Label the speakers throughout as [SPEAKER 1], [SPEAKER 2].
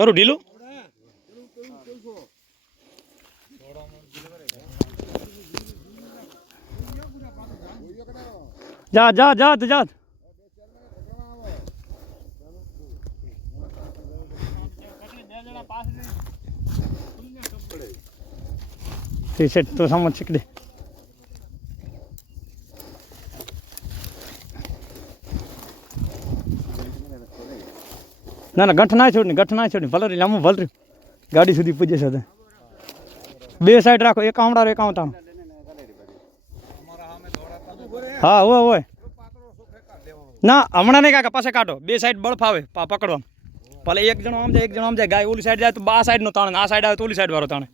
[SPEAKER 1] કરું ઢીલું? જા જા જા જા ટી શર્ટ તો સામાન શીખડે ના ના, ગંઠ ના છોડ ને ગંઠ ના છોડ ને ભલે લાંબુ ભલે ગાડી સુધી પૂજે છે. બે સાઈડ રાખો, એક આવડા એક આવતા હા, હોય હોય. ના, હમણાં નહીં કાકા પાસે કાઢો. બે સાઈડ બળ ફાવે પકડવા ભલે એક જણો આમ જાય, એક જણો આમ જાય, ગાય ઓલી સાઈડ જાય તો બા સાઈડ નો તાણે આ સાઈડ આવે તો ઓલી સાઈડ વાળો તાણે.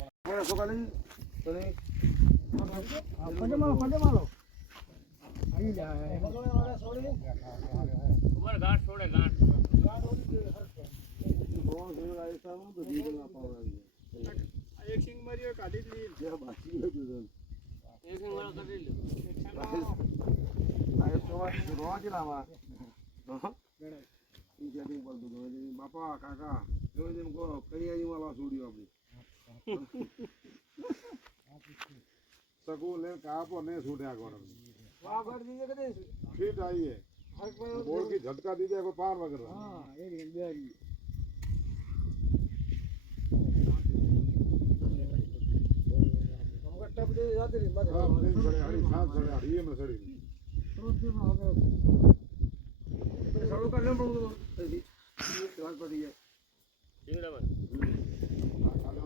[SPEAKER 2] બાપા કાકા એવું એમ કહો કૈયાજી વાળા છોડ્યો આપણી સગુ લે કાપો ને છૂટ્યા કોણ ફીટ સાતરી બસ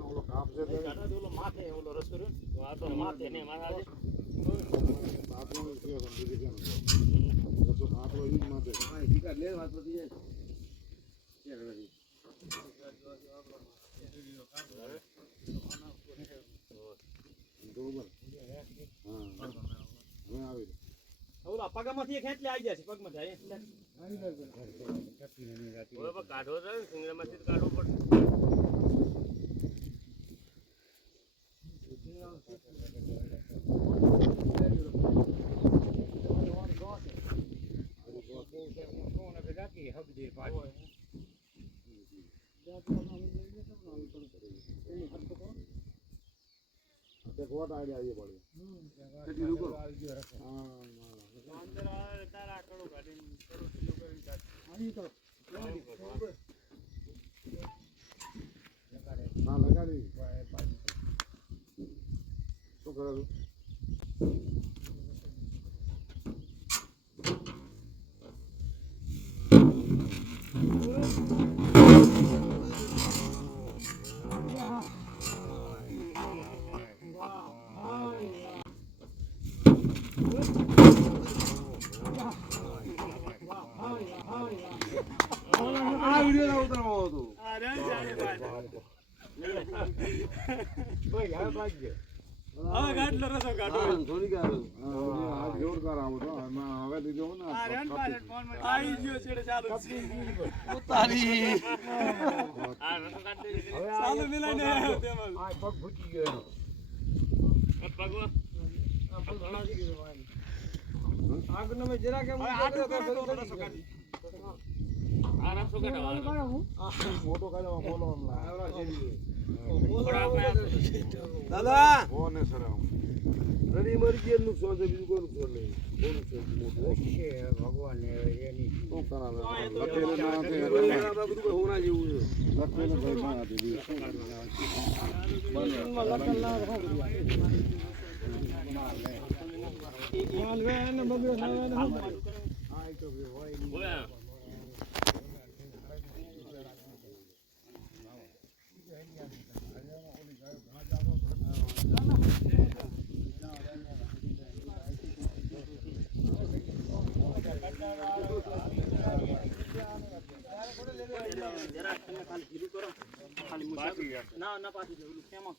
[SPEAKER 2] ઓલો કાપ છે ઓલો માથે ઓલો રસ કર્યો આ તો માથે ને મારા આજે માથે હા ઠીક લે
[SPEAKER 1] વાત પડી જાય પગમાંથી એક લે આવી જાય છે પગમાં કાઢો
[SPEAKER 3] કાઢવો તો સિંગડામાંથી કાઢવો પડશે.
[SPEAKER 2] તે કોટ આઈડિયા આવીએ પડે કેટલી રૂકો હા
[SPEAKER 1] હવે ગાંઠલો રસો કાઢો
[SPEAKER 2] આ જોરદાર આવો તો. એમાં હવે લીધો ને
[SPEAKER 1] આવી ગયો છેડે ચાલુ ચાલુ મિલાઈને આવ્યો તેમાં
[SPEAKER 3] પગમાં આ રસો કાઢવાનો
[SPEAKER 2] મોટો કાઢો બોલો
[SPEAKER 4] દાદા નુકસાન છે બીજું કોઈ નુકસાન નહીં બહુ નુકસાન છે મોટું
[SPEAKER 2] શું કરાવે લખેલું ના હતી
[SPEAKER 4] આ બધું કોઈ હોના જેવું છે
[SPEAKER 2] ના
[SPEAKER 1] પાછી દે ઓલું કેમાં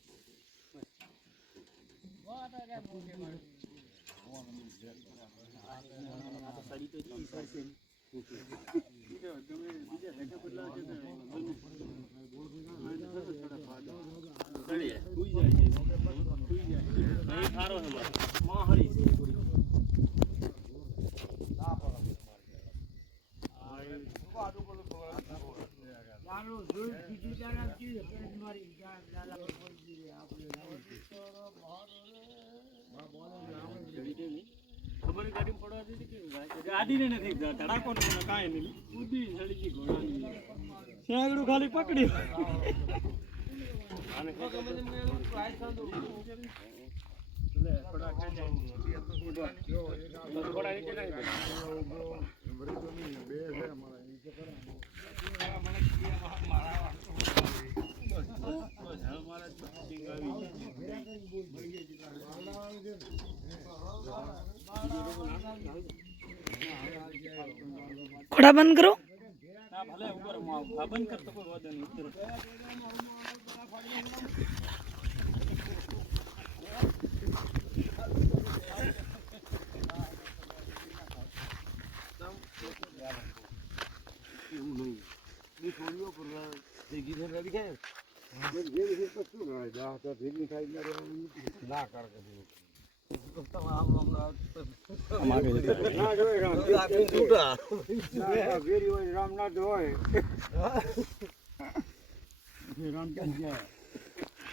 [SPEAKER 3] અહીં ખારો છે મારે.
[SPEAKER 1] માં હરી છે
[SPEAKER 4] આનું
[SPEAKER 3] ખબર ગાડી પડવા દીધી કે
[SPEAKER 1] ગાડીને નથી ધડાકો કાંઈ નહીં. કૂદી સડી ગઈ ઘોડાની શેગડું ખાલી પકડી
[SPEAKER 3] થોડા નીચે નાખી દે.
[SPEAKER 2] બે છે અમારા નીચે કરે
[SPEAKER 5] ઘોડા બંધ કરો
[SPEAKER 1] ના ભલે ઉપર હું આવું. આ બંધ કરતો કોઈ વાંધો નહીં ઉતરો.
[SPEAKER 4] એવું નહીં બે છોડીઓ પર ભેગી થઈને રેડી થાય
[SPEAKER 2] જે રીતે કશું ના હોય દા તો ભેગી થાય એટલે રહેવાનું નથી. ના કર કદી. ના જોઈ રામ. હોય રામ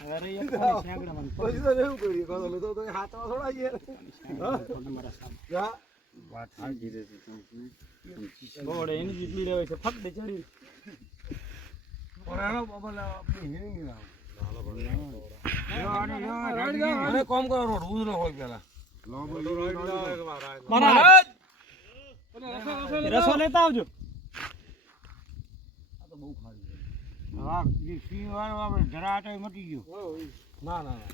[SPEAKER 1] અરે
[SPEAKER 4] તો હાથમાં થોડા
[SPEAKER 1] એની રહેવાય છે ફક્ત ચડી
[SPEAKER 4] પણ બાબા કોમ કરો રોડ ઉધરો હોય પેલા.
[SPEAKER 1] મહારાજ. રસો લેતા આવજો.
[SPEAKER 2] હા જે સિંહ વાળો આપણે મટી ગયો.
[SPEAKER 4] ના ના ના.